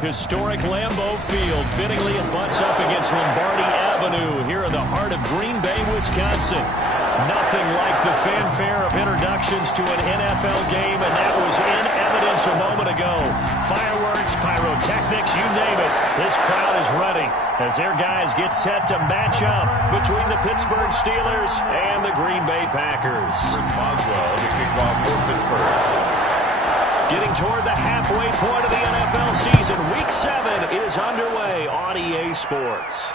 Historic Lambeau Field. Fittingly, it butts up against Lombardi Avenue here in the heart of Green Bay, Wisconsin. Nothing like the fanfare of introductions to an NFL game, and that was in evidence a moment ago. Fireworks, pyrotechnics, you name it. This crowd is ready as their guys get set to match up between the Pittsburgh Steelers and the Green Bay Packers. Chris Boswell to kick off for Pittsburgh. Getting toward the halfway point of the NFL season. Week 7 is underway on EA Sports.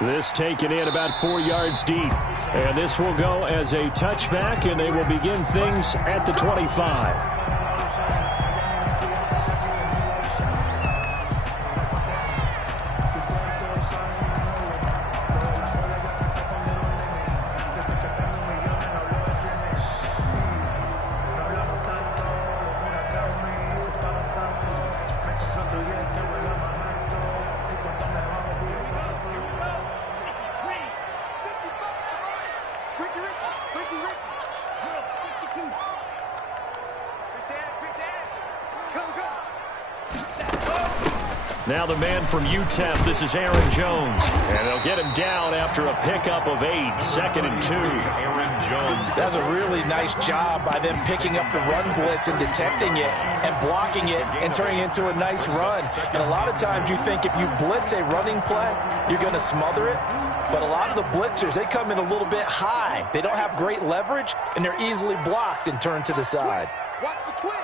This taken in about 4 yards deep. And this will go as a touchback, and they will begin things at the 25. Now the man from UTEP, this is Aaron Jones. And they'll get him down after a pickup of 8, 2nd and 2. Aaron Jones. That's a really nice job by them picking up the run blitz and detecting it and blocking it and turning it into a nice run. And a lot of times you think if you blitz a running play, you're going to smother it. But a lot of the blitzers, they come in a little bit high. They don't have great leverage, and they're easily blocked and turned to the side. Watch the twist.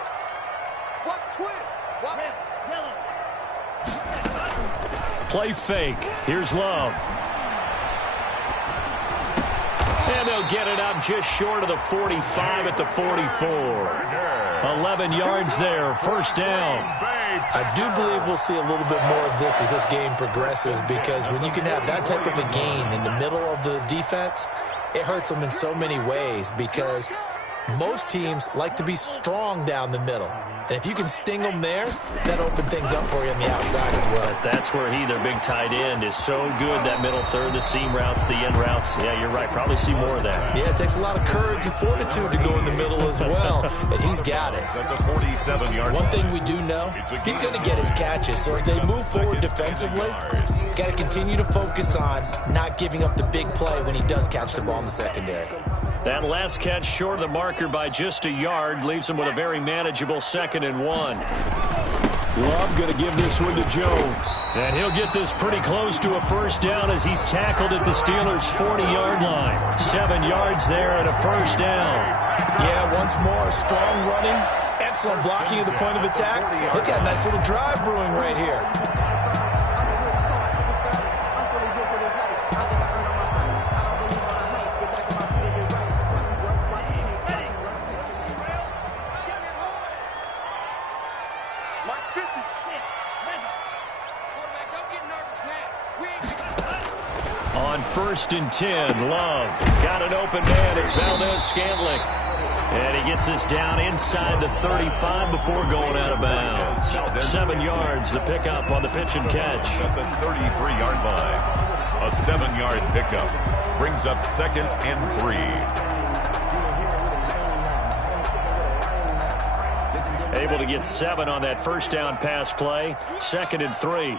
Watch the twist. Watch red, yellow. Play fake. Here's Love. And they'll get it up just short of the 45 at the 44. 11 yards there, first down. I do believe we'll see a little bit more of this as this game progresses, because when you can have that type of a gain in the middle of the defense, it hurts them in so many ways, because most teams like to be strong down the middle. And if you can sting them there, that opens things up for you on the outside as well. But that's where their big tight end, is so good. That middle third, the seam routes, the end routes. Yeah, you're right. Probably see more of that. Yeah, it takes a lot of courage and fortitude to go in the middle as well. And he's got it. At the 47-yard One thing we do know, he's going to get his catches. So as they move forward defensively, got to continue to focus on not giving up the big play when he does catch the ball in the secondary. That last catch short of the marker by just a yard leaves him with a very manageable 2nd and 1. Love going to give this one to Jones. And he'll get this pretty close to a first down as he's tackled at the Steelers' 40-yard line. 7 yards there and a first down. Yeah, once more, strong running, excellent blocking at the point of attack. Look at a nice little drive brewing right here. On 1st and 10, Love got an open man. It's Valdez-Scantling. And he gets us down inside the 35 before going out of bounds. 7 yards, the pickup on the pitch and catch. At the 33-yard line. A 7-yard pickup brings up 2nd and 3. Able to get 7 on that first down pass play. 2nd and 3.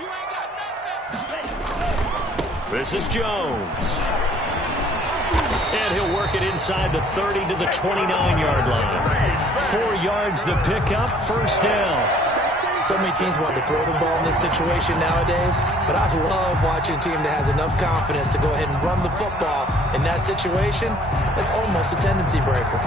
This is Jones. And he'll work it inside the 30 to the 29-yard line. 4 yards the pickup, first down. So many teams want to throw the ball in this situation nowadays, but I love watching a team that has enough confidence to go ahead and run the football. In that situation, that's almost a tendency breaker.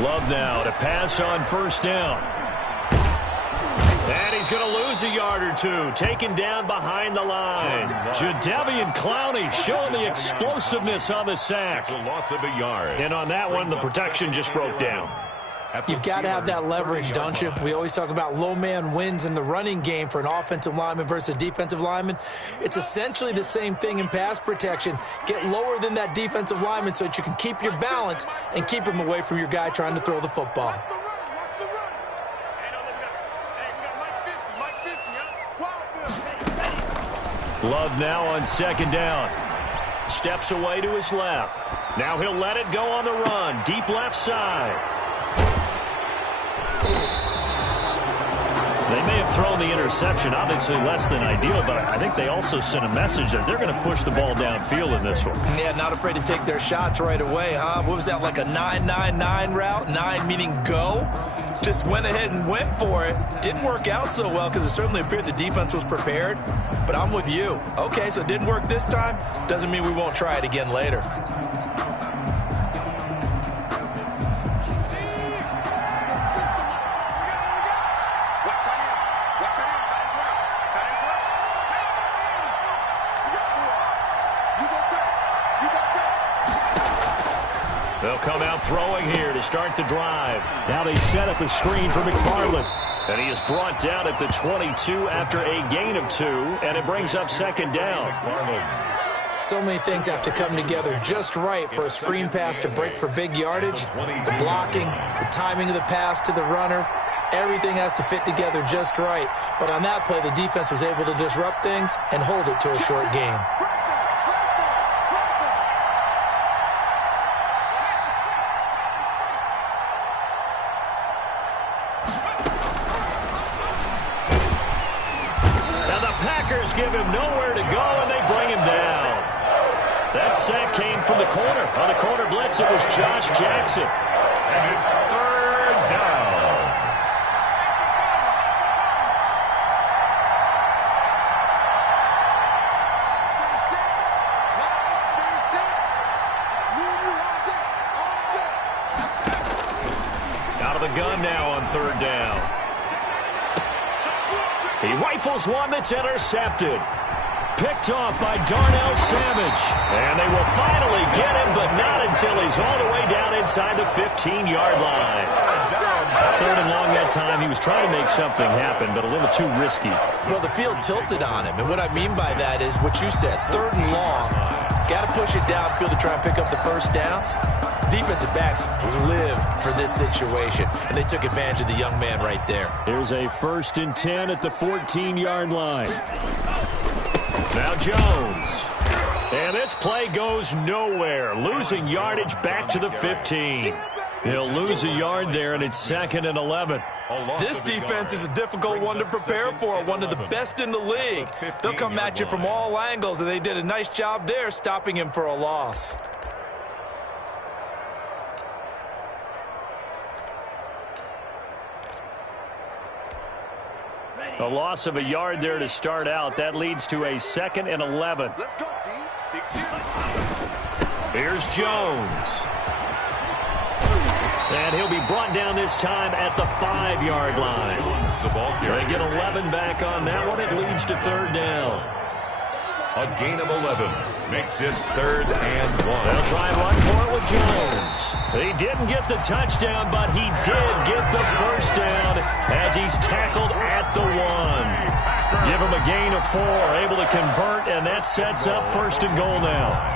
Love now to pass on first down. And he's going to lose a yard or two. Taken down behind the line. Jadeveon Clowney showing the explosive on the sack. A loss of a yard. And on that one, the protection just broke down. You've got to have that leverage, don't you? We always talk about low man wins in the running game for an offensive lineman versus a defensive lineman. It's essentially the same thing in pass protection. Get lower than that defensive lineman so that you can keep your balance and keep him away from your guy trying to throw the football. Love now on second down. Steps away to his left. Now he'll let it go on the run. Deep left side. They may have thrown the interception, obviously less than ideal, but I think they also sent a message that they're going to push the ball downfield in this one. Yeah, not afraid to take their shots right away, huh? What was that, like a 9-9-9 route? 9 meaning go? Just went ahead and went for it. Didn't work out so well because it certainly appeared the defense was prepared. But I'm with you. Okay, so it didn't work this time. Doesn't mean we won't try it again later. They'll come out throwing here to start the drive. Now they set up a screen for McFarland. And he is brought down at the 22 after a gain of 2, and it brings up second down. So many things have to come together just right for a screen pass to break for big yardage. The blocking, the timing of the pass to the runner, everything has to fit together just right. But on that play, the defense was able to disrupt things and hold it to a short game. Give him nowhere to go, and they bring him down. That sack came from the corner. On the corner blitz, it was Josh Jackson. And it's third down. Out of the gun now on third down. He rifles one that's intercepted. Picked off by Darnell Savage. And they will finally get him, but not until he's all the way down inside the 15-yard line. Third and long that time. He was trying to make something happen, but a little too risky. Well, the field tilted on him, and what I mean by that is what you said, third and long. Got to push it downfield to try and pick up the first down. Defensive backs live for this situation, and they took advantage of the young man right there. Here's a 1st and 10 at the 14-yard line. Now Jones. And this play goes nowhere, losing yardage back to the 15. He'll lose a yard there, and it's 2nd and 11. This defense is a difficult one to prepare for, one of the best in the league. They'll come at you from all angles, and they did a nice job there stopping him for a loss. A loss of a yard there to start out. That leads to a 2nd and 11. Let's go, D. Here's Jones. And he'll be brought down this time at the 5-yard line. They get 11 back on that one. It leads to third down. A gain of 11 makes it 3rd and 1. They'll try and run for it with Jones. He didn't get the touchdown, but he did get the first down as he's tackled at the 1. Give him a gain of 4, able to convert, and that sets up 1st and goal now.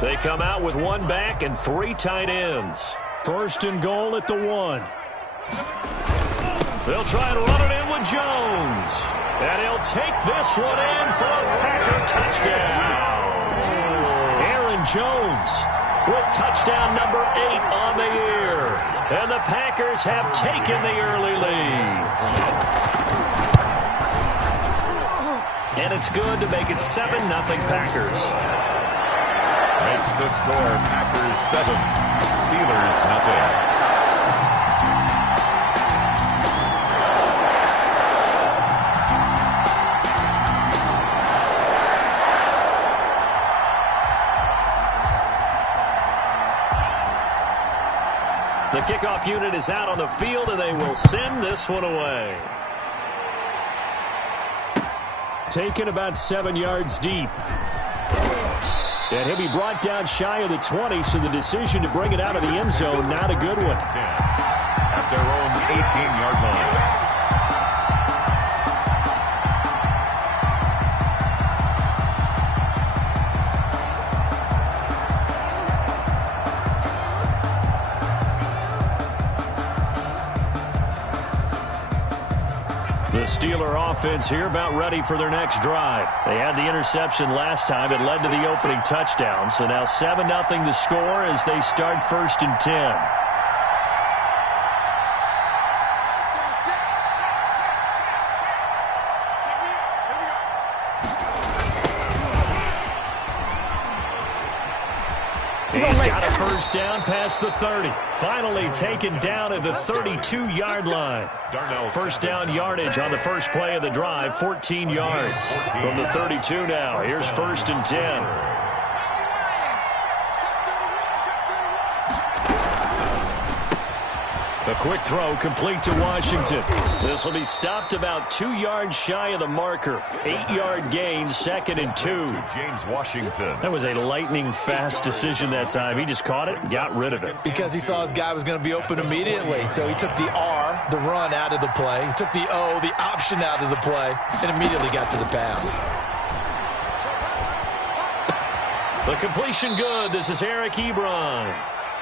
They come out with 1 back and 3 tight ends. 1st and goal at the 1. They'll try and run it in with Jones. And he'll take this one in for a Packer touchdown. Aaron Jones with touchdown number 8 on the year. And the Packers have taken the early lead. And it's good to make it 7-0 Packers. Makes the score Packers 7, Steelers nothing. The kickoff unit is out on the field, and they will send this one away. Taken about 7 yards deep. And he'll be brought down shy of the 20, so the decision to bring it out of the end zone, not a good one. At their own 18-yard line. The Steeler offense here about ready for their next drive. They had the interception last time. It led to the opening touchdown. So now 7-0 the score as they start 1st and 10. He's got a first down past the 30. Finally taken down at the 32-yard line. First down yardage on the first play of the drive, 14 yards. From the 32 now, here's 1st and 10. A quick throw complete to Washington. This will be stopped about 2 yards shy of the marker. 8-yard gain, 2nd and 2. James Washington. That was a lightning-fast decision that time. He just caught it and got rid of it. Because he saw his guy was going to be open immediately. So he took the R, the run, out of the play. He took the O, the option, out of the play, and immediately got to the pass. The completion good. This is Eric Ebron.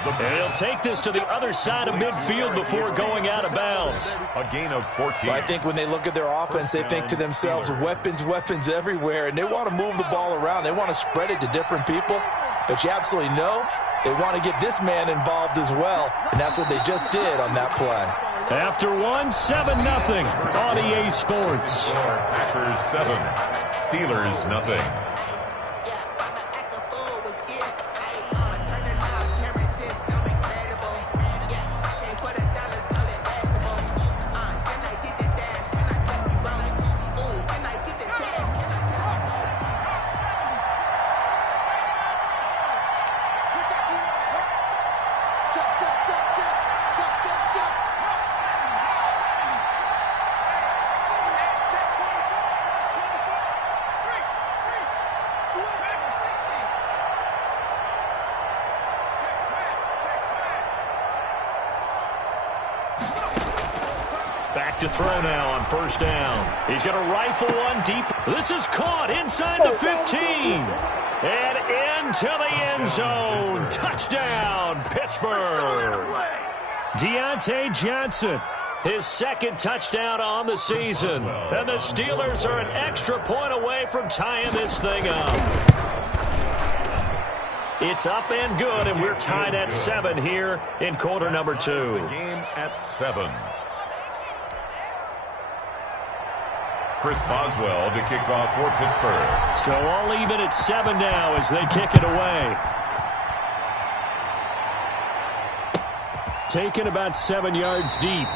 And he'll take this to the other side of midfield before going out of bounds. A gain of 14. I think when they look at their offense, they think to themselves, weapons, weapons everywhere, and they want to move the ball around. They want to spread it to different people. But you absolutely know they want to get this man involved as well, and that's what they just did on that play. After 1, 7-0 on EA Sports. Packers 7, Steelers nothing. Back to throw now on first down. He's going to rifle one deep. This is caught inside the 15. And into the end zone. Touchdown, Pittsburgh. Deontay Johnson, his 2nd touchdown on the season. And the Steelers are an extra point away from tying this thing up. It's up and good, and we're tied at 7 here in quarter number 2. The game at 7. Chris Boswell to kick off for Pittsburgh. So all even at 7 now as they kick it away. Taken about 7 yards deep.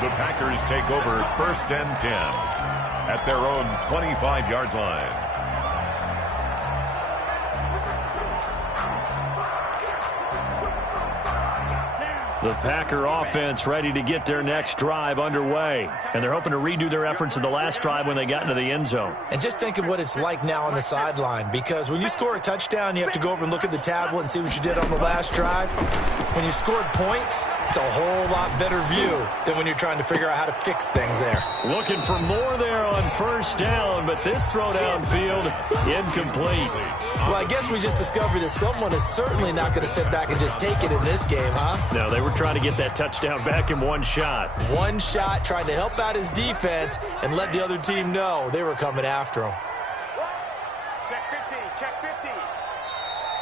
The Packers take over 1st and 10 at their own 25-yard line. The Packer offense ready to get their next drive underway. And they're hoping to redo their efforts in the last drive when they got into the end zone. And just think of what it's like now on the sideline, because when you score a touchdown, you have to go over and look at the tablet and see what you did on the last drive. When you scored points, it's a whole lot better view than when you're trying to figure out how to fix things there. Looking for more there on first down, but this throw downfield incomplete. Well, I guess we just discovered that someone is certainly not going to sit back and just take it in this game, huh? No, they were trying to get that touchdown back in one shot. One shot, trying to help out his defense and let the other team know they were coming after him. Check 50, check 50.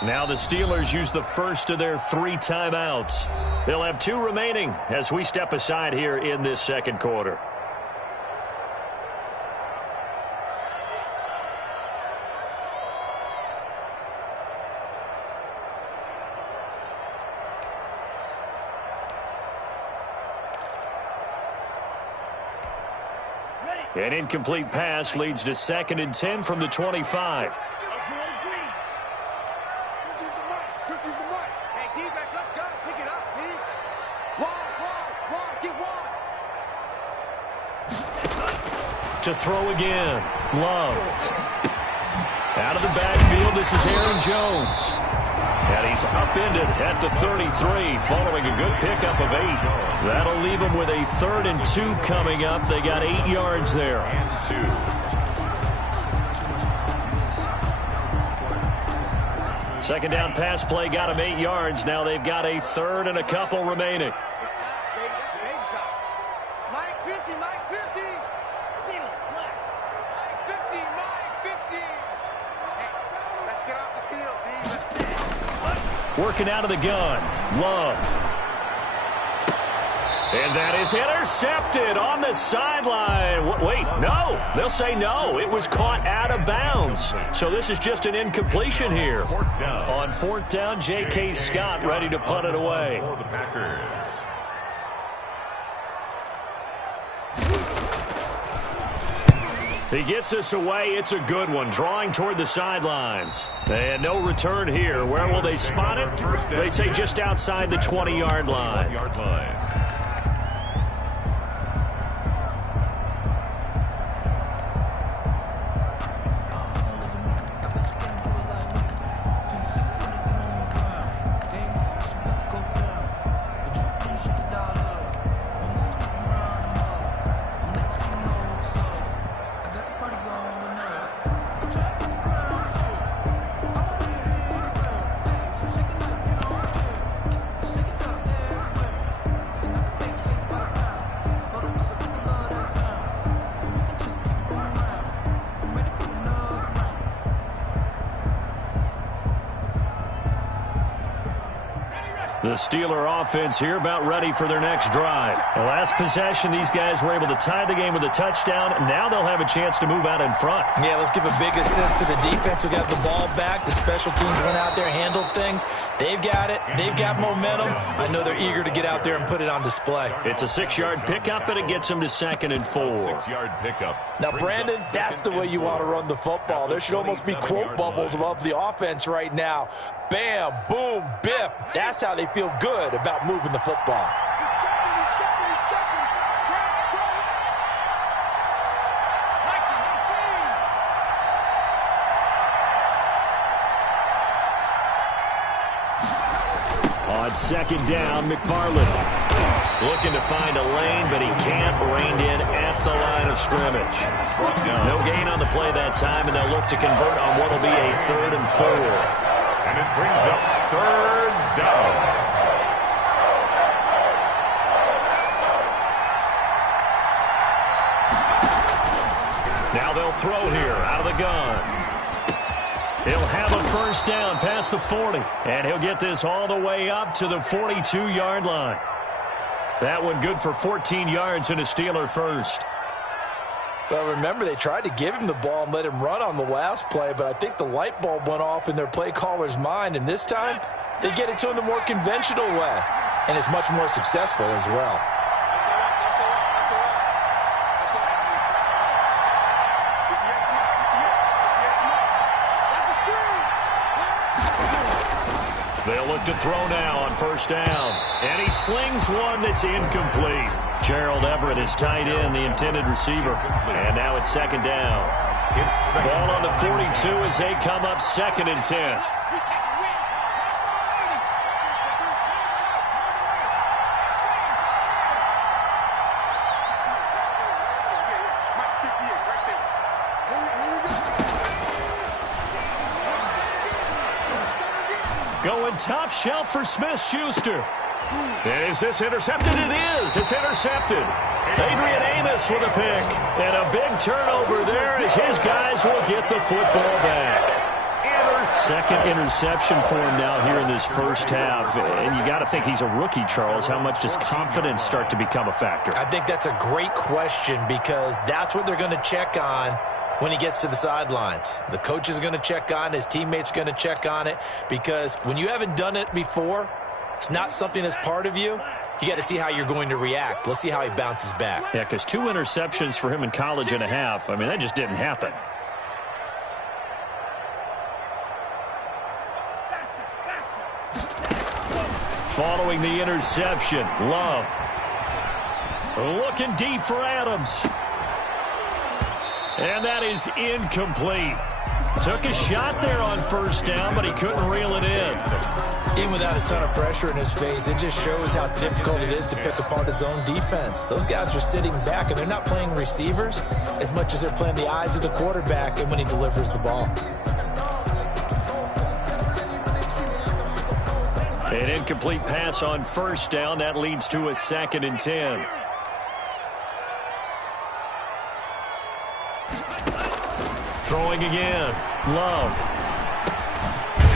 Now the Steelers use the first of their 3 timeouts. They'll have 2 remaining as we step aside here in this second quarter. An incomplete pass leads to 2nd and 10 from the 25. Use the mic. Hey, D-back, let's go. Pick it up, D. To throw again. Love. Out of the backfield, this is Aaron Jones. And he's upended at the 33 following a good pickup of 8. That'll leave him with a 3rd and 2 coming up. They got 8 yards there. Second down pass play got him 8 yards. Now they've got a 3rd and a couple remaining. Mike 50, Mike 50. Mike 50, Mike 50. Hey, let's get off the field, D. Working out of the gun. Love. And that is intercepted on the sideline. Wait, no. They'll say no. It was caught out of bounds. So this is just an incompletion here. On 4th down, J.K. Scott ready to punt it away. For the Packers. He gets us away. It's a good one. Drawing toward the sidelines. And no return here. Where will they spot it? They say just outside the 20-yard line. The Steeler offense here about ready for their next drive. The last possession, these guys were able to tie the game with a touchdown. Now they'll have a chance to move out in front. Yeah, let's give a big assist to the defense who got the ball back. The special teams went out there, handled things. They've got it. They've got momentum. I know they're eager to get out there and put it on display. It's a 6-yard pickup, and it gets them to 2nd and 4. 6-yard pickup. Now, Brandon, that's the way you want to run the football. There should almost be quote bubbles above the offense right now. Bam, boom, biff. That's how they feel good about moving the football. He's checking. On 2nd down, McFarland looking to find a lane, but he can't. Reined in at the line of scrimmage. No gain on the play that time, and they'll look to convert on what will be a 3rd and 4. And it brings up 3rd down. Now they'll throw here out of the gun. He'll have a 1st down past the 40, and he'll get this all the way up to the 42-yard line. That one good for 14 yards and a Steeler first. Well, remember, they tried to give him the ball and let him run on the last play, but I think the light bulb went off in their play caller's mind, and this time they get it to him the more conventional way, and it's much more successful as well. They'll look to throw now on 1st down. And he slings one that's incomplete. Gerald Everett is tied in, the intended receiver. And now it's 2nd down. Ball on the 42 as they come up 2nd and 10. Going top shelf for Smith-Schuster. And is this intercepted? It is. It's intercepted. Adrian Amos with a pick. And a big turnover there as his guys will get the football back. 2nd interception for him now here in this first half. And you got to think he's a rookie, Charles. How much does confidence start to become a factor? I think that's a great question because that's what they're going to check on when he gets to the sidelines. The coach is going to check on it. His teammates are going to check on it because when you haven't done it before, it's not something that's part of you. You got to see how you're going to react. Let's see how he bounces back. Yeah, because 2 interceptions for him in college and a half. I mean, that just didn't happen. Following the interception, Love. Looking deep for Adams. And that is incomplete. Took a shot there on first down, but he couldn't reel it in. Even without a ton of pressure in his face, it just shows how difficult it is to pick apart his own defense. Those guys are sitting back, and they're not playing receivers as much as they're playing the eyes of the quarterback and when he delivers the ball. An incomplete pass on first down. That leads to a 2nd and 10. Throwing again. Love.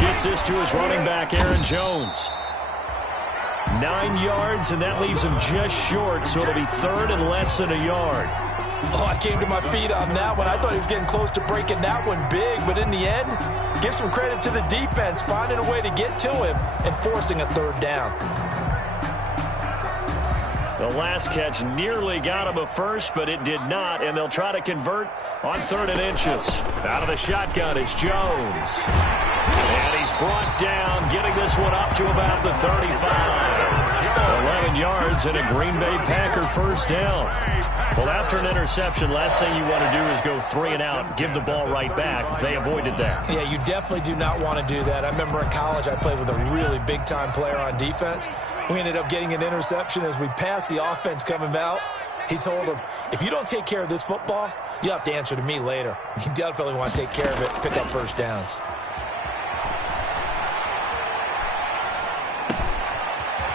Gets this to his running back, Aaron Jones. 9 yards, and that leaves him just short, so it'll be 3rd and less than a yard. Oh, I came to my feet on that one. I thought he was getting close to breaking that one big, but in the end, give some credit to the defense, finding a way to get to him and forcing a 3rd down. The last catch nearly got him a first, but it did not, and they'll try to convert on 3rd and inches. Out of the shotgun, it's Jones. And he's brought down, getting this one up to about the 35. 11 yards and a Green Bay Packer first down. Well, after an interception, last thing you want to do is go 3 and out, give the ball right back. They avoided that. Yeah, you definitely do not want to do that. I remember in college I played with a really big-time player on defense. We ended up getting an interception as we passed the offense coming out. He told him, if you don't take care of this football, you have to answer to me later. You definitely want to take care of it, pick up first downs.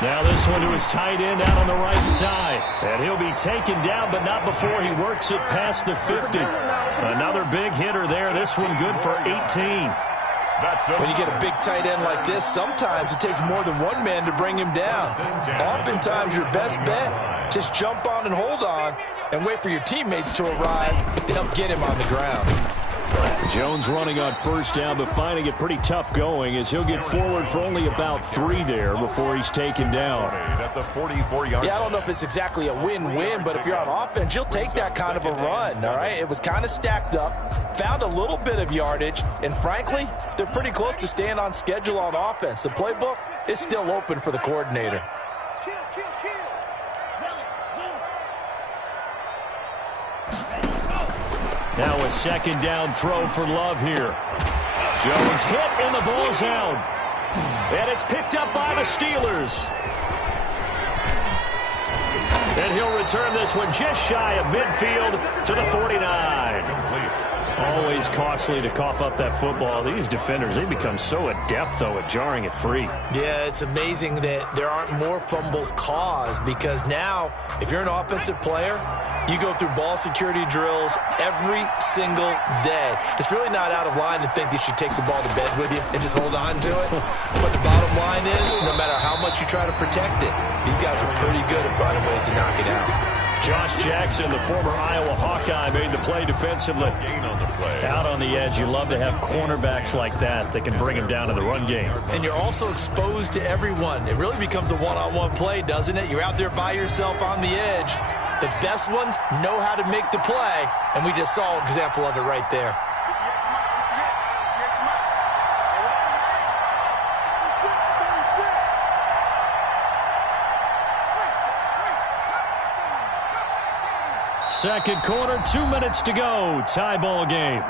Now this one to his tight end out on the right side. And he'll be taken down, but not before he works it past the 50. Another big hitter there. This one good for 18. When you get a big tight end like this, sometimes it takes more than one man to bring him down. Oftentimes your best bet, just jump on and hold on and wait for your teammates to arrive to help get him on the ground. Jones running on first down, but finding it pretty tough going as he'll get forward for only about 3 there before he's taken down. At the 44-yard Yeah, I don't know if it's exactly a win-win, but if you're on offense, you'll take that kind of a run, all right? It was kind of stacked up, found a little bit of yardage, and frankly, they're pretty close to staying on schedule on offense. The playbook is still open for the coordinator. Now a 2nd down throw for Love here. Jones hit and the ball's out. And it's picked up by the Steelers. And he'll return this one just shy of midfield to the 49. Always costly to cough up that football. These defenders, they become so adept, though, at jarring it free. Yeah, it's amazing that there aren't more fumbles caused because now, if you're an offensive player, you go through ball security drills every single day. It's really not out of line to think that you should take the ball to bed with you and just hold on to it. But the bottom line is, no matter how much you try to protect it, these guys are pretty good at finding ways to knock it out. Josh Jackson, the former Iowa Hawkeye, made the play defensively. Out on the edge, you love to have cornerbacks like that that can bring him down in the run game. And you're also exposed to everyone. It really becomes a one-on-one play, doesn't it? You're out there by yourself on the edge. The best ones know how to make the play, and we just saw an example of it right there. Second quarter, 2 minutes to go. Tie ball game.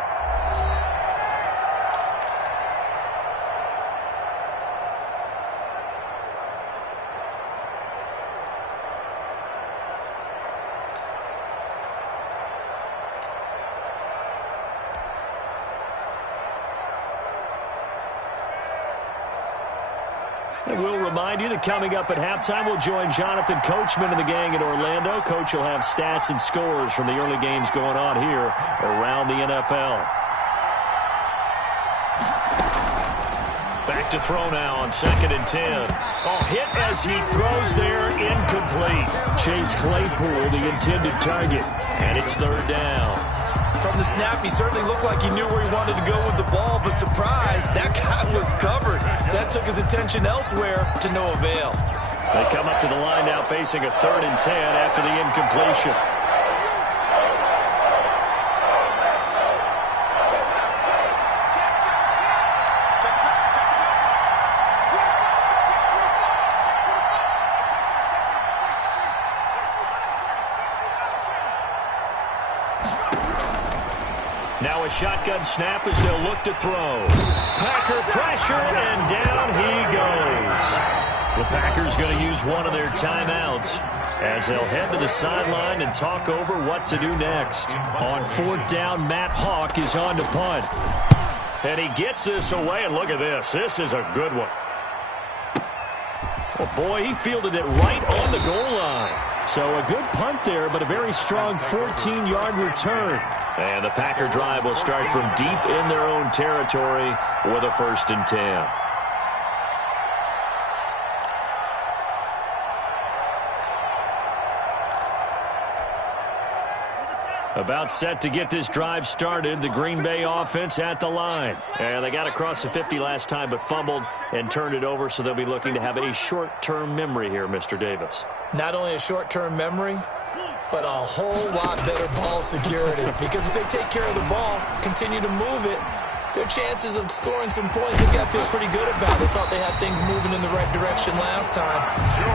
And we'll remind you that coming up at halftime, we'll join Jonathan Coachman and the gang in Orlando. Coach will have stats and scores from the early games going on here around the NFL. Back to throw now on 2nd and 10. Oh, hit as he throws there, incomplete. Chase Claypool, the intended target, and it's 3rd down. From the snap, he certainly looked like he knew where he wanted to go with the ball, but surprise, that guy was covered. So that took his attention elsewhere to no avail. They come up to the line now facing a 3rd and 10 after the incompletion. Now a shotgun snap as they'll look to throw. Packer pressure, and down he goes. The Packers going to use one of their timeouts as they'll head to the sideline and talk over what to do next. On 4th down, Matt Hawk is on to punt. And he gets this away, and look at this. This is a good one. Oh, boy, he fielded it right on the goal line. So a good punt there, but a very strong 14-yard return. And the Packer drive will start from deep in their own territory with a 1st and 10. About set to get this drive started, the Green Bay offense at the line. And they got across the 50 last time, but fumbled and turned it over, so they'll be looking to have a short-term memory here, Mr. Davis. Not only a short-term memory, but a whole lot better ball security. Because if they take care of the ball, continue to move it, their chances of scoring some points, they've got to feel pretty good about it. They thought they had things moving in the right direction last time.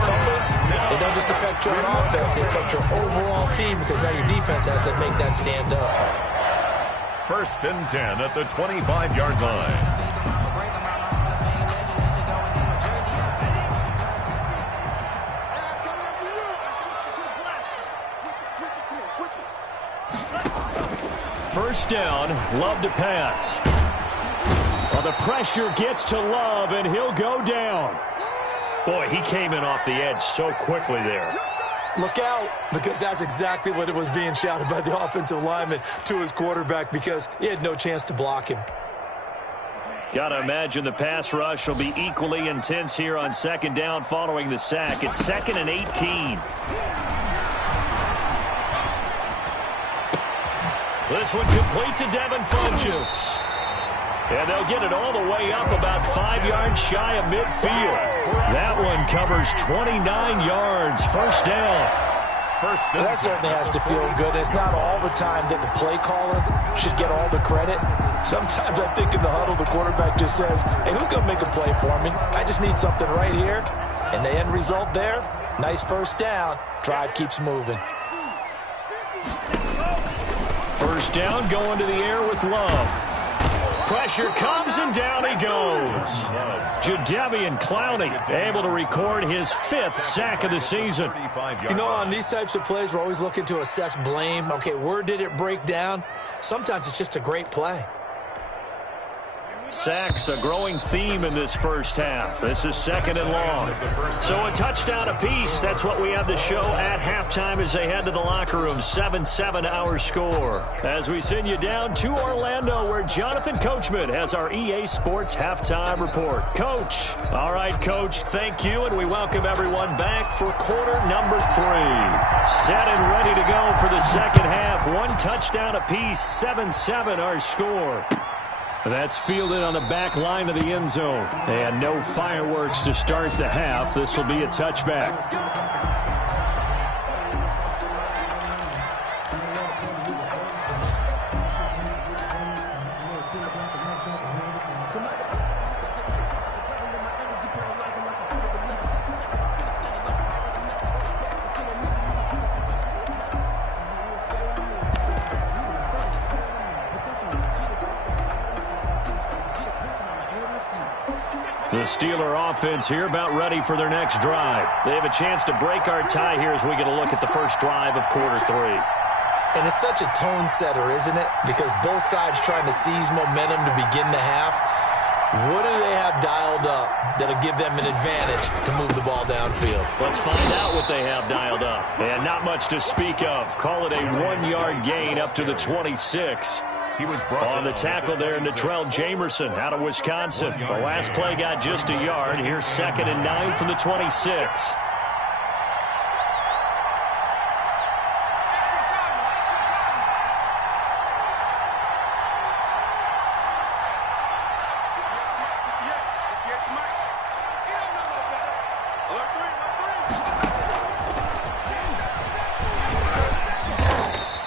Fumbles, they don't just affect your offense, they affect your overall team, because now your defense has to make that stand up. 1st and 10 at the 25-yard line. First down, Love to pass. Well, the pressure gets to Love, and he'll go down. Boy, he came in off the edge so quickly there. Look out, because that's exactly what it was being shouted by the offensive lineman to his quarterback, because he had no chance to block him. Got to imagine the pass rush will be equally intense here on 2nd down following the sack. It's 2nd and 18. This one complete to Devin Funchess. And they'll get it all the way up about 5 yards shy of midfield. That one covers 29 yards. 1st down. Well, that certainly has to feel good. It's not all the time that the play caller should get all the credit. Sometimes I think in the huddle, the quarterback just says, hey, who's going to make a play for me? I just need something right here. And the end result there, nice 1st down. Drive keeps moving. 1st down, going to the air with Love. Pressure comes, and down he goes. Jadeveon Clowney able to record his 5th sack of the season. You know, on these types of plays, we're always looking to assess blame. Okay, where did it break down? Sometimes it's just a great play. Sacks, a growing theme in this 1st half. This is 2nd and long. So a touchdown apiece. That's what we have to show at halftime as they head to the locker room. 7-7 our score. As we send you down to Orlando, where Jonathan Coachman has our EA Sports halftime report. Coach. All right, Coach, thank you, and we welcome everyone back for quarter number 3. Set and ready to go for the 2nd half. 1 touchdown apiece. 7-7 our score. That's fielded on the back line of the end zone. And no fireworks to start the half. This will be a touchback. The Steeler offense here about ready for their next drive. They have a chance to break our tie here as we get a look at the first drive of quarter 3. And it's such a tone setter, isn't it? Because both sides trying to seize momentum to begin the half. What do they have dialed up that'll give them an advantage to move the ball downfield? Let's find out what they have dialed up. And not much to speak of. Call it a 1-yard gain up to the 26. He was on the tackle there, Natrell Jamerson out of Wisconsin. The last play got just a yard. Here's 2nd and 9 from the 26.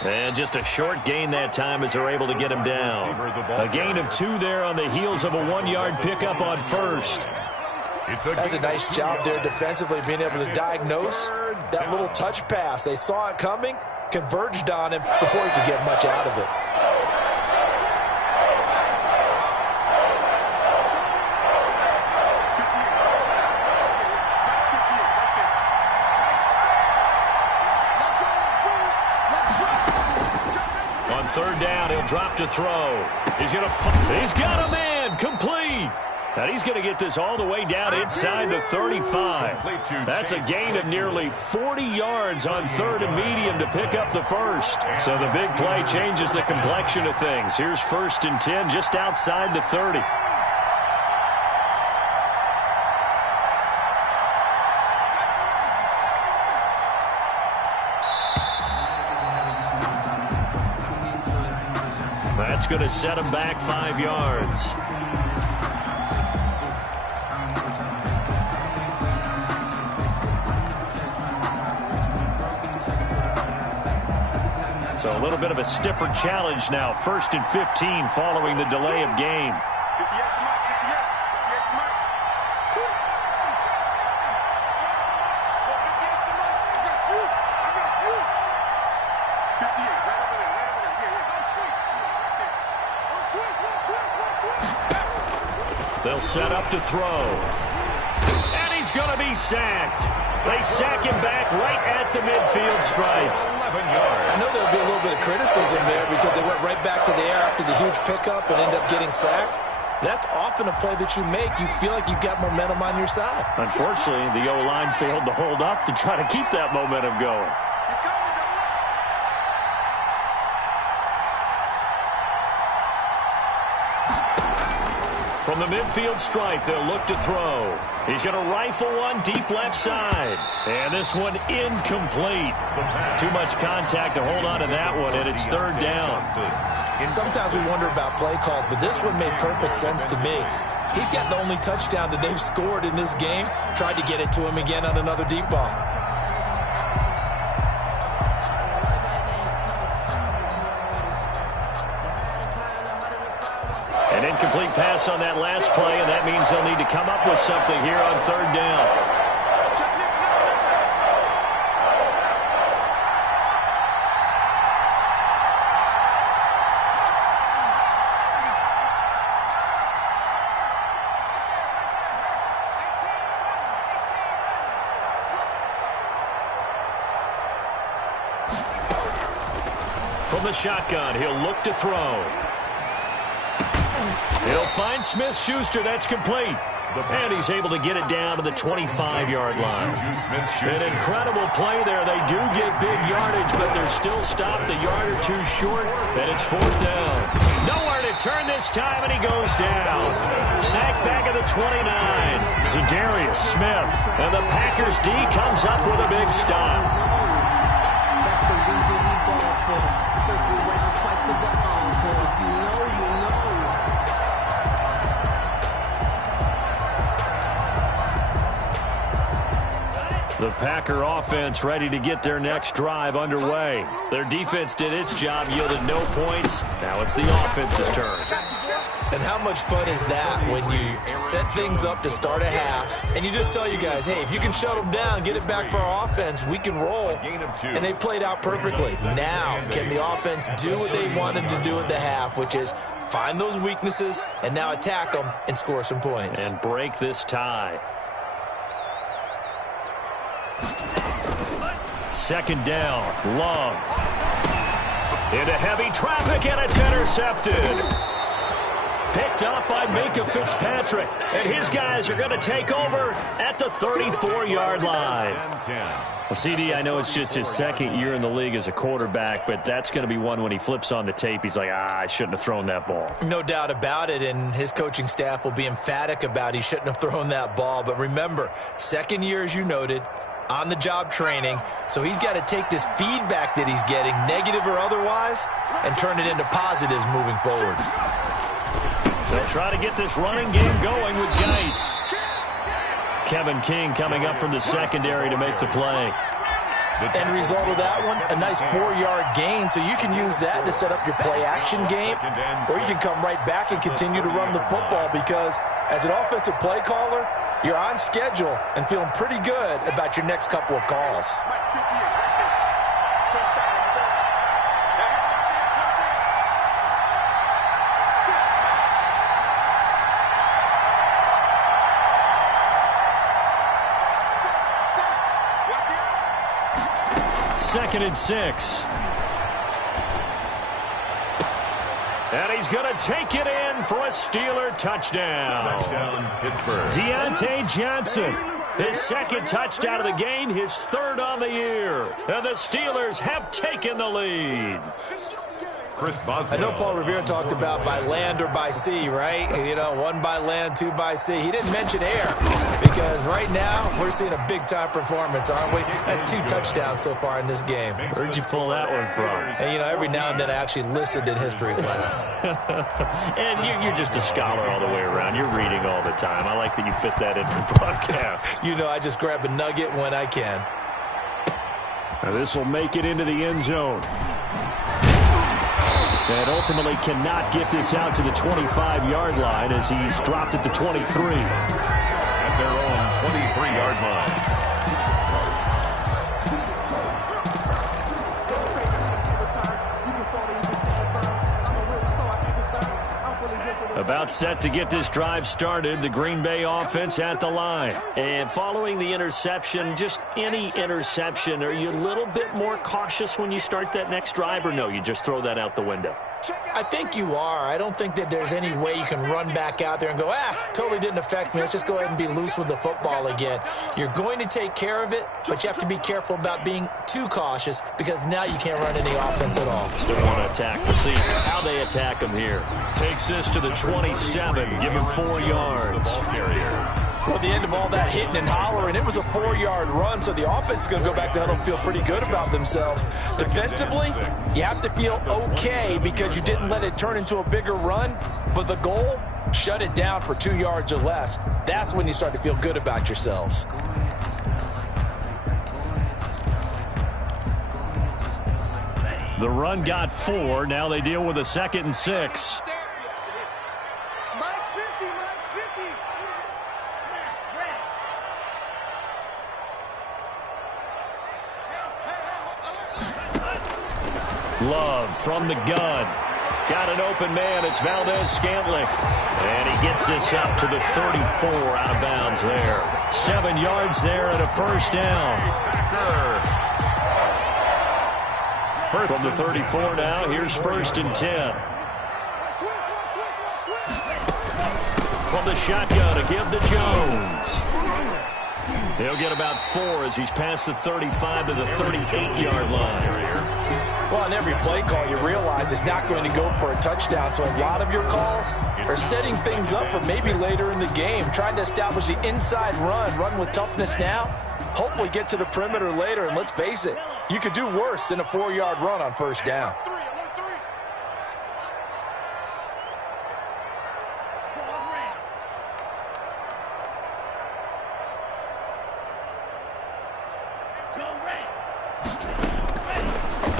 And just a short gain that time as they're able to get him down. A gain of 2 there on the heels of a 1-yard pickup on first. That's a nice job there defensively, being able to diagnose that little touch pass. They saw it coming, converged on him before he could get much out of it. third down. He'll drop to throw. He's got a man. Complete. And he's going to get this all the way down inside the 35. That's a gain of nearly 40 yards on third and medium to pick up the first. So the big play changes the complexion of things. Here's 1st and 10 just outside the 30. That's going to set him back 5 yards. So a little bit of a stiffer challenge now. 1st and 15 following the delay of game. They'll set up to throw. And he's going to be sacked. They sack him back right at the midfield stripe. I know there'll be a little bit of criticism there because they went right back to the air after the huge pickup and end up getting sacked. That's often a play that you make. You feel like you've got momentum on your side. Unfortunately, the O-line failed to hold up to try to keep that momentum going. From the midfield stripe, they'll look to throw. He's going to rifle one deep left side. And this one incomplete. Too much contact to hold on to that one, and it's third down. Sometimes we wonder about play calls, but this one made perfect sense to me. He's got the only touchdown that they've scored in this game. Tried to get it to him again on another deep ball. An incomplete pass on that last play, and that means they'll need to come up with something here on third down. From the shotgun, he'll look to throw. He'll find Smith-Schuster. That's complete. And he's able to get it down to the 25-yard line. An incredible play there. They do get big yardage, but they're still stopped a yard or two short, and it's fourth down. Nowhere to turn this time, and he goes down. Sacked back at the 29. Zadarius Smith. And the Packers D comes up with a big stop. That's the reason we ball for. Circle around twice for the encore. If you know, you know. The Packer offense ready to get their next drive underway. Their defense did its job, yielded no points. Now it's the offense's turn. And how much fun is that when you set things up to start a half and you just tell you guys, hey, if you can shut them down, get it back for our offense, we can roll. And they played out perfectly. Now, can the offense do what they wanted to do at the half, which is find those weaknesses and now attack them and score some points. And break this tie. Second down, Love. Into heavy traffic, and it's intercepted. Picked up by Minka Fitzpatrick. And his guys are going to take over at the 34-yard line. Well, CD, I know it's just his second year in the league as a quarterback, but that's going to be one when he flips on the tape. He's like, I shouldn't have thrown that ball. No doubt about it, and his coaching staff will be emphatic about he shouldn't have thrown that ball. But remember, second year, as you noted, on-the-job training, so he's got to take this feedback that he's getting, negative or otherwise, and turn it into positives moving forward. They'll try to get this running game going with Geis. Kevin King coming up from the secondary to make the play. End result of that one, a nice 4-yard gain, so you can use that to set up your play-action game, or you can come right back and continue to run the football because as an offensive play caller, you're on schedule and feeling pretty good about your next couple of calls. Second and 6. And he's going to take it in for a Steeler touchdown. Touchdown, Pittsburgh. Deontay Johnson, his second touchdown of the game, his third on the year. And the Steelers have taken the lead. Chris Boswell. I know Paul Revere talked about by land or by sea, right? You know, one by land, two by sea. He didn't mention air because right now we're seeing a big-time performance, aren't we? That's 2 touchdowns so far in this game. Where'd you pull that one from? And, you know, every now and then I actually listened in history class. And you're just a scholar all the way around. You're reading all the time. I like that you fit that into the broadcast. You know, I just grab a nugget when I can. Now this will make it into the end zone. And ultimately cannot get this out to the 25-yard line as he's dropped at the 23. At their own 23-yard line. About set to get this drive started, the Green Bay offense at the line. And following the interception, just any interception, are you a little bit more cautious when you start that next drive, or no, you just throw that out the window? I think you are. I don't think that there's any way you can run back out there and go, totally didn't affect me. Let's just go ahead and be loose with the football again. You're going to take care of it, but you have to be careful about being too cautious because now you can't run any offense at all. Still want to attack. We'll see how they attack him here. Takes this to the 27, give him 4 yards. Well, the end of all that hitting and hollering, it was a 4-yard run, so the offense is going to go back to huddle and feel pretty good about themselves. Defensively, you have to feel okay because you didn't let it turn into a bigger run, but the goal, shut it down for 2 yards or less. That's when you start to feel good about yourselves. The run got 4. Now they deal with a 2nd and 6. Love from the gun. Got an open man. It's Valdez-Scantling. And he gets this up to the 34 out of bounds there. 7 yards there and a first down. From the 34 now, here's 1st and 10. From the shotgun to give to Jones. He'll get about 4 as he's past the 35 to the 38-yard line. Well, on every play call, you realize it's not going to go for a touchdown. So a lot of your calls are setting things up for maybe later in the game, trying to establish the inside run with toughness now, hopefully get to the perimeter later. And let's face it, you could do worse than a 4-yard run on first down.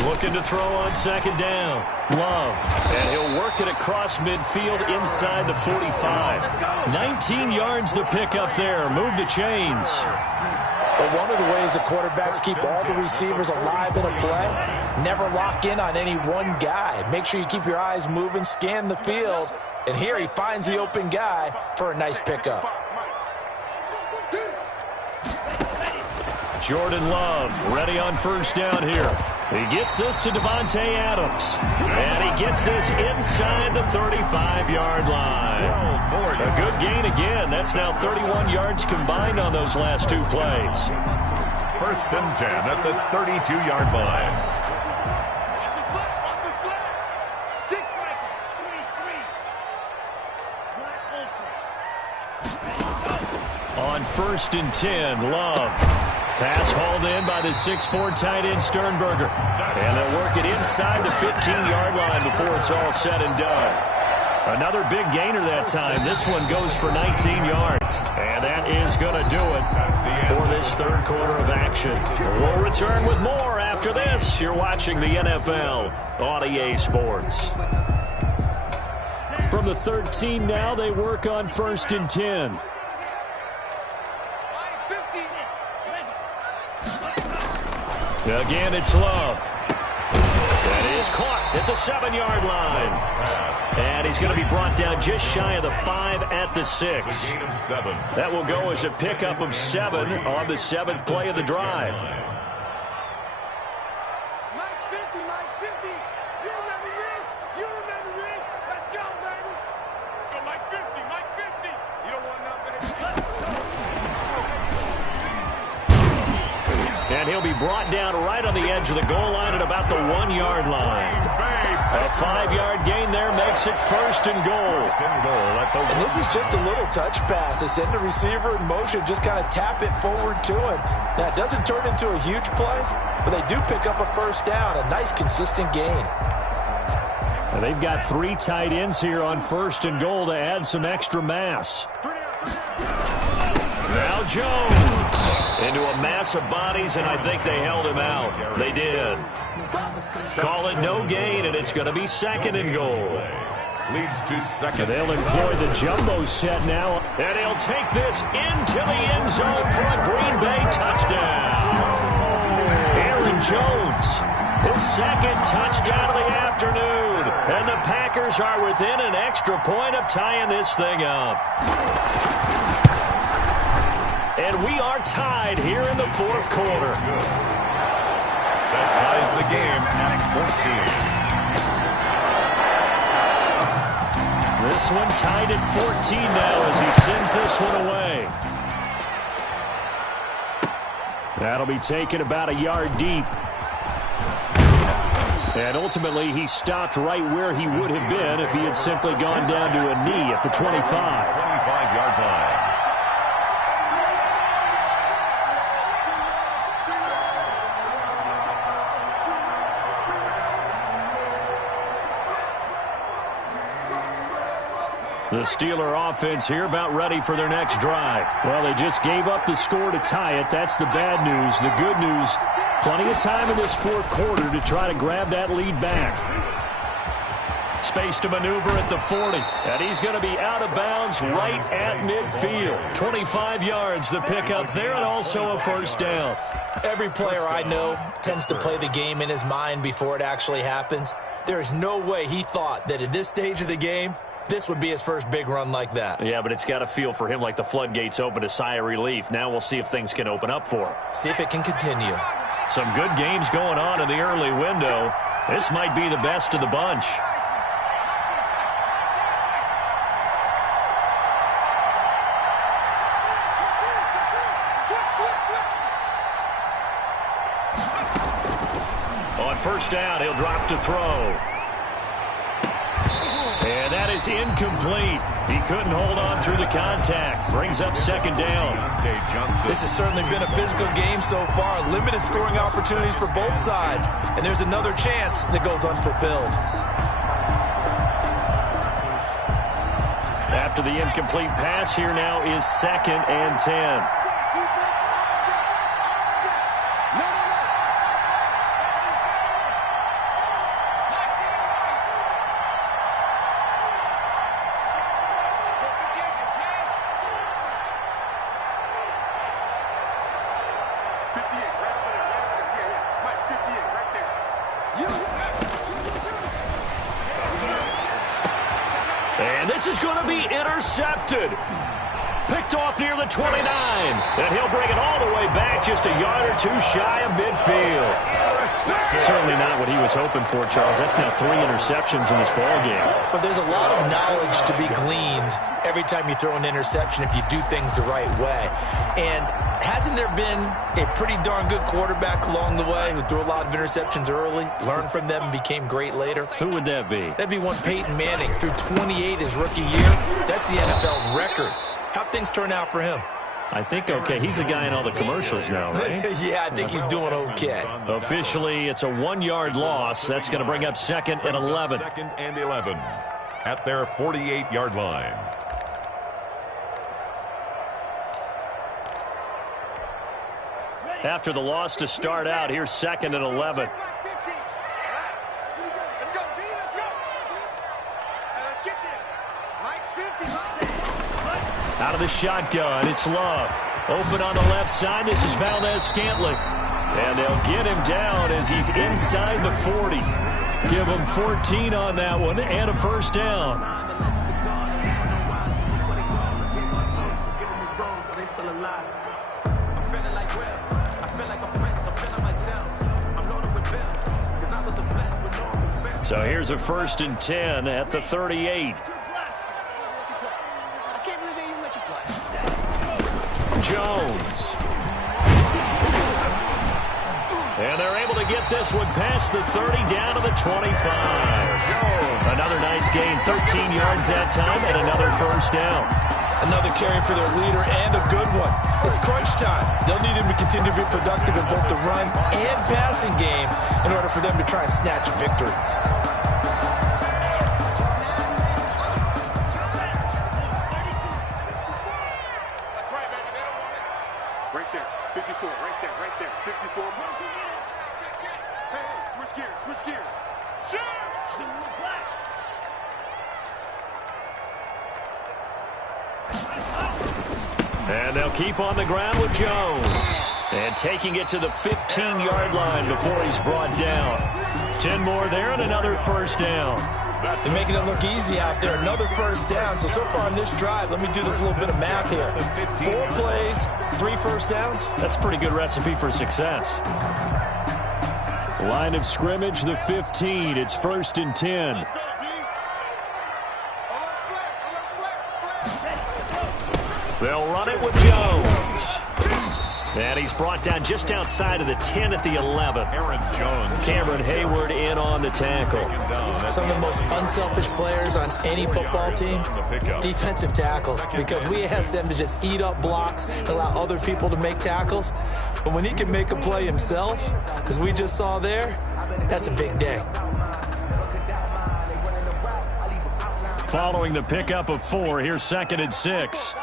Looking to throw on 2nd down. Love. And he'll work it across midfield inside the 45. 19 yards the pickup there. Move the chains. Well, one of the ways the quarterbacks keep all the receivers alive in a play, never lock in on any one guy. Make sure you keep your eyes moving, scan the field. And here he finds the open guy for a nice pickup. Jordan Love ready on first down here. He gets this to Devontae Adams. And he gets this inside the 35-yard line. A good gain again. That's now 31 yards combined on those last 2 plays. 1st and 10 at the 32-yard line. On 1st and 10, Love. Pass hauled in by the 6'4" tight end Sternberger. And they'll work it inside the 15-yard line before it's all said and done. Another big gainer that time. This one goes for 19 yards. And that is going to do it for this 3rd quarter of action. We'll return with more after this. You're watching the NFL on EA Sports. From the 13 now, they work on 1st and 10. Again, it's Love. That is caught at the 7-yard line. And he's going to be brought down just shy of the 5 at the 6. That will go as a pickup of 7 on the 7th play of the drive. Max 50, Max 50. You remember you? You remember me? Let's go, baby. Go, Mike 50, Mike 50. You don't want none, baby. And he'll be brought down right on the edge of the goal line at about the 1-yard line. A 5-yard gain there makes it first and goal. And this is just a little touch pass. They send the receiver in motion, just kind of tap it forward to him. That doesn't turn into a huge play, but they do pick up a first down. A nice, consistent gain. And they've got 3 tight ends here on first and goal to add some extra mass. Now Jones into a mass of bodies, and I think they held him out. They did. Call it no gain, and it's going to be second and goal. Leads to second. And they'll employ the jumbo set now, and he'll take this into the end zone for a Green Bay touchdown. Aaron Jones, his second touchdown of the afternoon, and the Packers are within an extra point of tying this thing up. And we are tied here in the fourth quarter. That ties the game at 14. This one tied at 14 now as he sends this one away. That'll be taken about a yard deep. And ultimately, he stopped right where he would have been if he had simply gone down to a knee at the 25. 25-yard line. The Steeler offense here about ready for their next drive. Well, they just gave up the score to tie it. That's the bad news. The good news, plenty of time in this fourth quarter to try to grab that lead back. Space to maneuver at the 40. And he's going to be out of bounds right at midfield. 25 yards the pickup there, and also a first down. Every player I know tends to play the game in his mind before it actually happens. There's no way he thought that at this stage of the game, this would be his first big run like that. Yeah, but it's got to feel for him like the floodgates open, a sigh of relief. Now we'll see if things can open up for him. See if it can continue. Some good games going on in the early window. This might be the best of the bunch. On first down, he'll drop to throw. And that is incomplete. He couldn't hold on through the contact. Brings up second down. This has certainly been a physical game so far. Limited scoring opportunities for both sides. And there's another chance that goes unfulfilled. After the incomplete pass, here now is second and 10. And this is going to be intercepted. Picked off near the 29. And he'll bring it all the way back just a yard or two shy of midfield. Certainly not what he was hoping for, Charles. That's now 3 interceptions in this ballgame. But there's a lot of knowledge to be gleaned every time you throw an interception if you do things the right way. And hasn't there been a pretty darn good quarterback along the way who threw a lot of interceptions early, learned from them, and became great later? Who would that be? That'd be one Peyton Manning. Threw 28 his rookie year. That's the NFL record. How'd things turn out for him? I think okay. He's the guy in all the commercials now, right? Yeah, I think he's doing okay. Officially, it's a 1-yard loss. That's going to bring up second and 11. Second and 11 at their 48-yard line. After the loss to start out, here's second and 11. Let's go, B, let's go. Let's get there. Mike's 50. Out of the shotgun, it's Love. Open on the left side, this is Valdez-Scantling. And they'll get him down as he's inside the 40. Give him 14 on that one and a first down. I feel like a prince, I'm feeling myself. I'm loaded with bills, cause I was a blessed with no So here's a 1st and 10 at the 38. Jones. And they're able to get this one past the 30 down to the 25. Another nice gain, 13 yards that time, and another 1st down. Another carry for their leader and a good one. It's crunch time. They'll need him to continue to be productive in both the run and passing game in order for them to try and snatch a victory. That's right, baby. They don't want it. Right there. 54. Right there. Right there. 54. Hey, switch gears. Switch gears. Shoot! And they'll keep on the ground with Jones. And taking it to the 15-yard line before he's brought down. 10 more there and another 1st down. They're making it look easy out there. Another 1st down. So far on this drive, let me do this little bit of math here. 4 plays, 3 1st downs. That's a pretty good recipe for success. Line of scrimmage, the 15. It's 1st and 10. They'll run it with Jones. And he's brought down just outside of the 10 at the 11. Aaron Jones. Cameron Hayward in on the tackle. Some of the most unselfish players on any football team, defensive tackles, because we ask them to just eat up blocks and allow other people to make tackles. But when he can make a play himself, as we just saw there, that's a big day. Following the pickup of 4, here's 2nd and 6.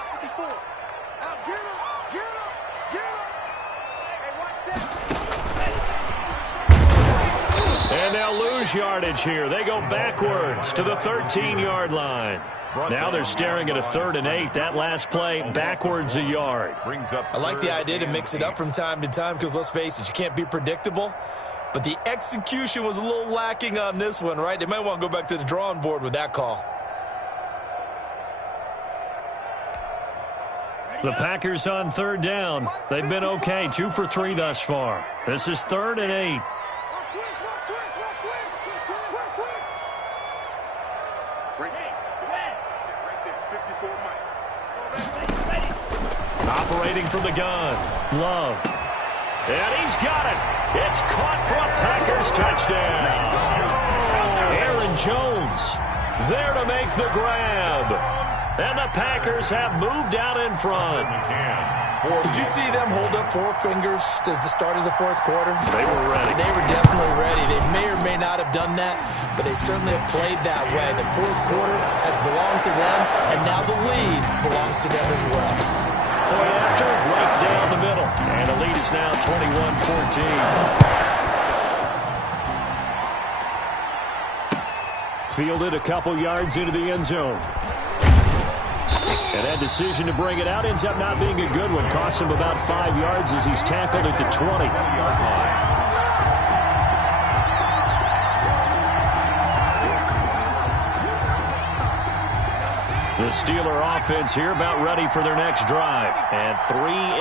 And they'll lose yardage here. They go backwards to the 13-yard line. Now they're staring at a 3rd and 8. That last play, backwards a yard. I like the idea to mix it up from time to time because, let's face it, you can't be predictable. But the execution was a little lacking on this one, right? They might want to go back to the drawing board with that call. The Packers on 3rd down. They've been okay, 2 for 3 thus far. This is 3rd and 8. Operating from the gun, Love. And he's got it. It's caught for a Packers touchdown. Aaron Jones there to make the grab. And the Packers have moved out in front. Did you see them hold up 4 fingers at the start of the 4th quarter? They were ready. They were definitely ready. They may or may not have done that, but they certainly have played that way. The 4th quarter has belonged to them, and now the lead belongs to them as well. Point after, right down the middle. And the lead is now 21-14. Fielded a couple yards into the end zone. And that decision to bring it out ends up not being a good one. Costs him about 5 yards as he's tackled at the 20. The Steeler offense here about ready for their next drive. And 3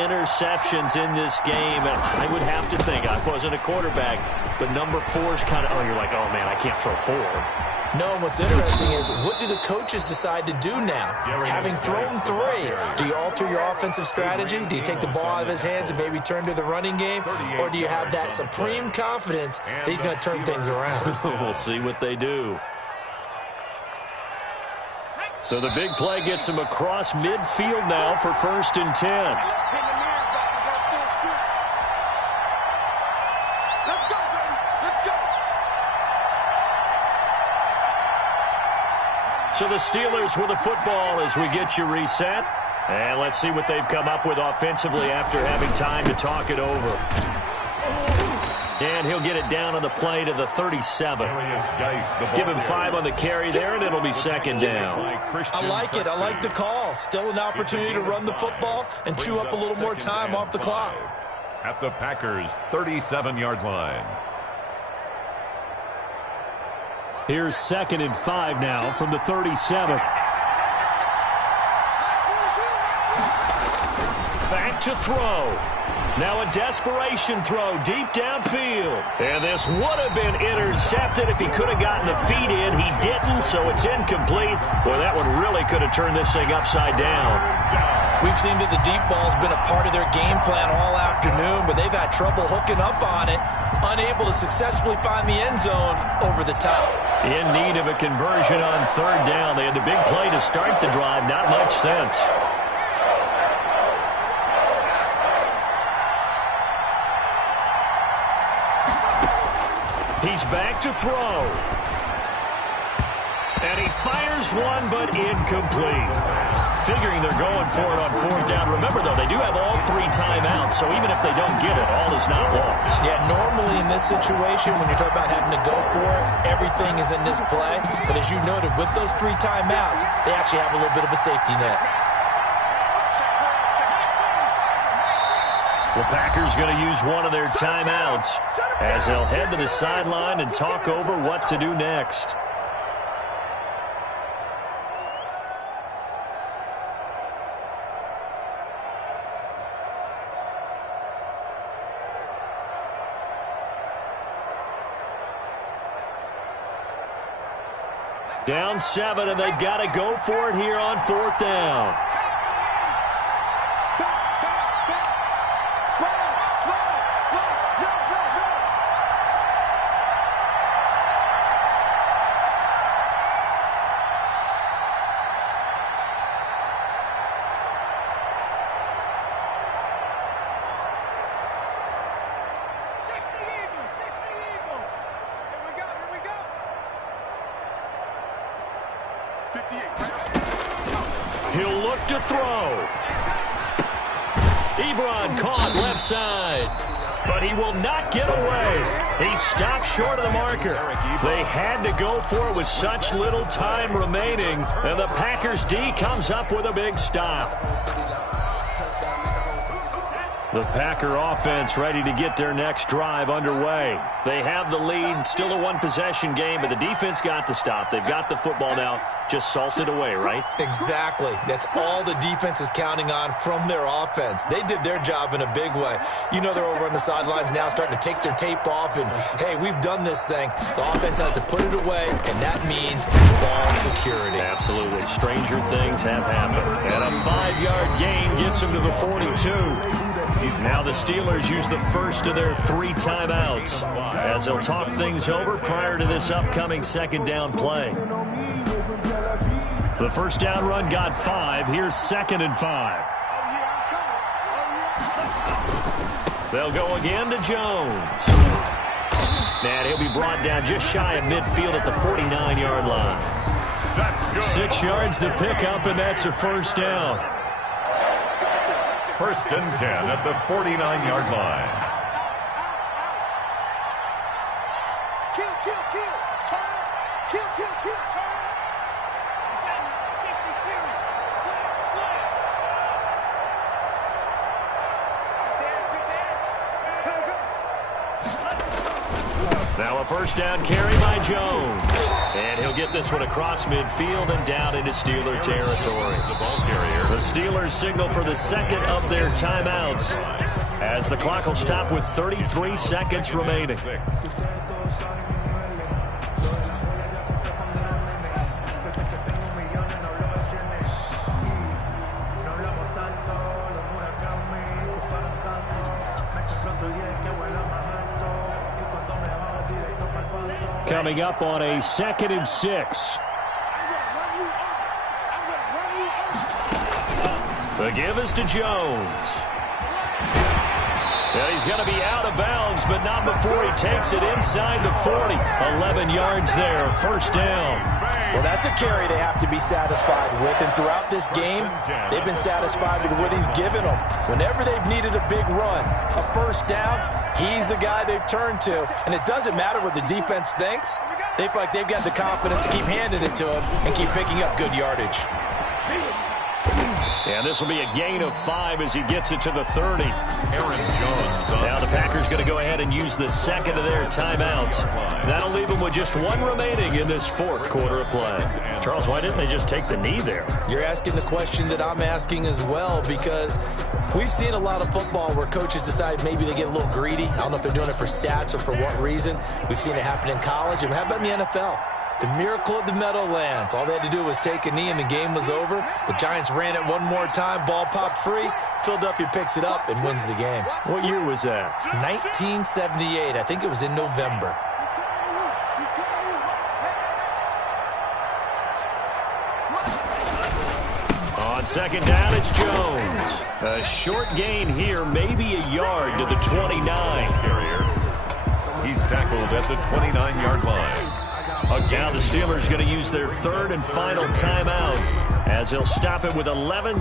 interceptions in this game. And I would have to think, I wasn't a quarterback, but number 4 is kind of, oh, you're like, oh, man, I can't throw 4. No, and what's interesting is, what do the coaches decide to do now? Having thrown 3, do you alter your offensive strategy? Do you take the ball out of his hands and maybe turn to the running game? Or do you have that supreme confidence that he's going to turn things around? We'll see what they do. So the big play gets him across midfield now for 1st and 10. So the Steelers with the football as we get you reset. And let's see what they've come up with offensively after having time to talk it over. And he'll get it down on the play to the 37. Give him 5 on the carry there, and it'll be 2nd down. I like it. I like the call. Still an opportunity to run the football and chew up a little more time off the clock. At the Packers' 37-yard line. Here's 2nd and 5 now from the 37. back to throw. Now a desperation throw deep downfield. And this would have been intercepted if he could have gotten the feet in. He didn't, so it's incomplete. Well, that one really could have turned this thing upside down. We've seen that the deep ball's been a part of their game plan all afternoon, but they've had trouble hooking up on it, unable to successfully find the end zone over the top. In need of a conversion on third down. They had the big play to start the drive. Not much sense. He's back to throw. And he fires one, but incomplete. Figuring they're going for it on fourth down. Remember, though, they do have all 3 timeouts, so even if they don't get it, all is not lost. Yeah, normally in this situation, when you're talking about having to go for it, everything is in this play. But as you noted, with those 3 timeouts, they actually have a little bit of a safety net. The Packers going to use one of their timeouts as they'll head to the sideline and talk over what to do next. Down 7, and they've got to go for it here on fourth down. He'll look to throw. Ebron caught left side, but he will not get away. He stopped short of the marker. They had to go for it with such little time remaining, and the Packers D comes up with a big stop. The Packer offense ready to get their next drive underway. They have the lead, still a one-possession game, but the defense got the stop. They've got the football now, just salted away, right? Exactly. That's all the defense is counting on from their offense. They did their job in a big way. You know they're over on the sidelines now starting to take their tape off, and, hey, we've done this thing. The offense has to put it away, and that means ball security. Absolutely. Stranger things have happened. And a 5-yard gain gets them to the 42. Now the Steelers use the first of their 3 timeouts as they'll talk things over prior to this upcoming second down play. The first down run got 5. Here's 2nd and 5. They'll go again to Jones. And he'll be brought down just shy of midfield at the 49-yard line. 6 yards the pickup, and that's a first down. 1st and 10 at the 49-yard line. Kill, turn it. Kill, turn it. Now a first down carry by Jones. And he'll get this one across midfield and down into Steeler territory. The Steelers signal for the second of their timeouts as the clock will stop with 33 seconds remaining. Coming up on a 2nd and 6. The give is to Jones. And he's going to be out of bounds, but not before he takes it inside the 40. 11 yards there, first down. Well, that's a carry they have to be satisfied with, and throughout this game, they've been satisfied with what he's given them. Whenever they've needed a big run, a first down, he's the guy they've turned to, and it doesn't matter what the defense thinks. They feel like they've got the confidence to keep handing it to him and keep picking up good yardage. And this will be a gain of 5 as he gets it to the 30. Aaron Jones. Now the Packers going to go ahead and use the second of their timeouts. That'll leave them with just 1 remaining in this 4th quarter of play. Charles, why didn't they just take the knee there? You're asking the question that I'm asking as well, because we've seen a lot of football where coaches decide maybe they get a little greedy. I don't know if they're doing it for stats or for what reason. We've seen it happen in college. And how about in the NFL? The miracle of the Meadowlands. All they had to do was take a knee and the game was over. The Giants ran it one more time. Ball popped free. Philadelphia picks it up and wins the game. What year was that? 1978. I think it was in November. On second down, it's Jones. A short gain here, maybe a yard to the 29. Carrier. He's tackled at the 29-yard line. Now the Steelers going to use their 3rd and final timeout as they'll stop it with 11.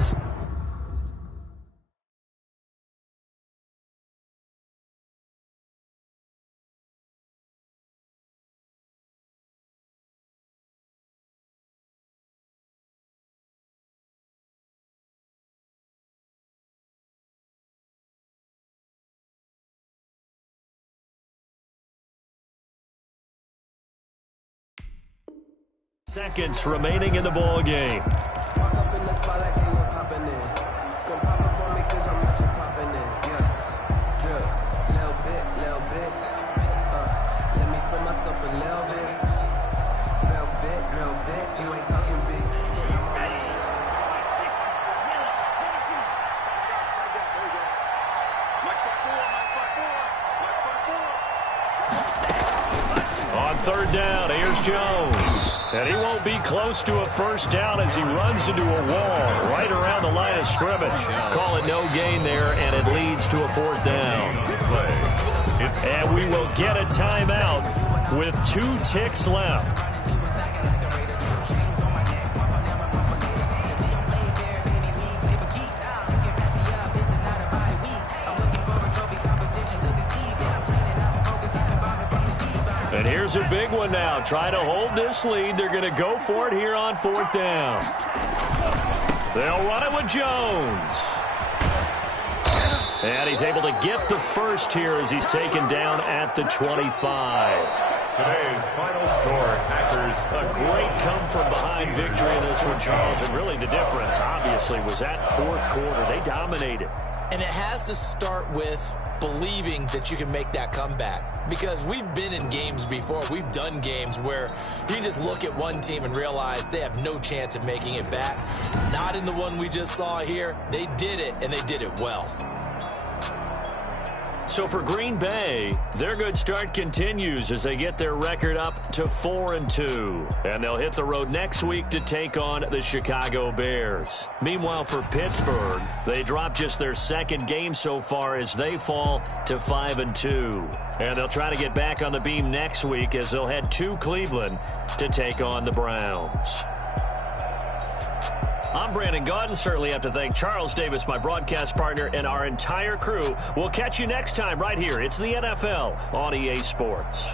Seconds remaining in the ball game. On 3rd down, here's Jones. And he won't be close to a first down as he runs into a wall right around the line of scrimmage. Call it no gain there, and it leads to a 4th down. And we will get a timeout with 2 ticks left. And here's a big one now. Trying to hold this lead. They're going to go for it here on 4th down. They'll run it with Jones. And he's able to get the first here as he's taken down at the 25. Today's final score, Packers. A great come-from-behind victory in this one, Charles. And really the difference, obviously, was that 4th quarter. They dominated. And it has to start with believing that you can make that comeback. Because we've been in games before. We've done games where you can just look at one team and realize they have no chance of making it back. Not in the one we just saw here. They did it, and they did it well. So for Green Bay, their good start continues as they get their record up to 4-2. And they'll hit the road next week to take on the Chicago Bears. Meanwhile, for Pittsburgh, they drop just their 2nd game so far as they fall to 5-2. And they'll try to get back on the beam next week as they'll head to Cleveland to take on the Browns. I'm Brandon Gaudin. Certainly have to thank Charles Davis, my broadcast partner, and our entire crew. We'll catch you next time right here. It's the NFL on EA Sports.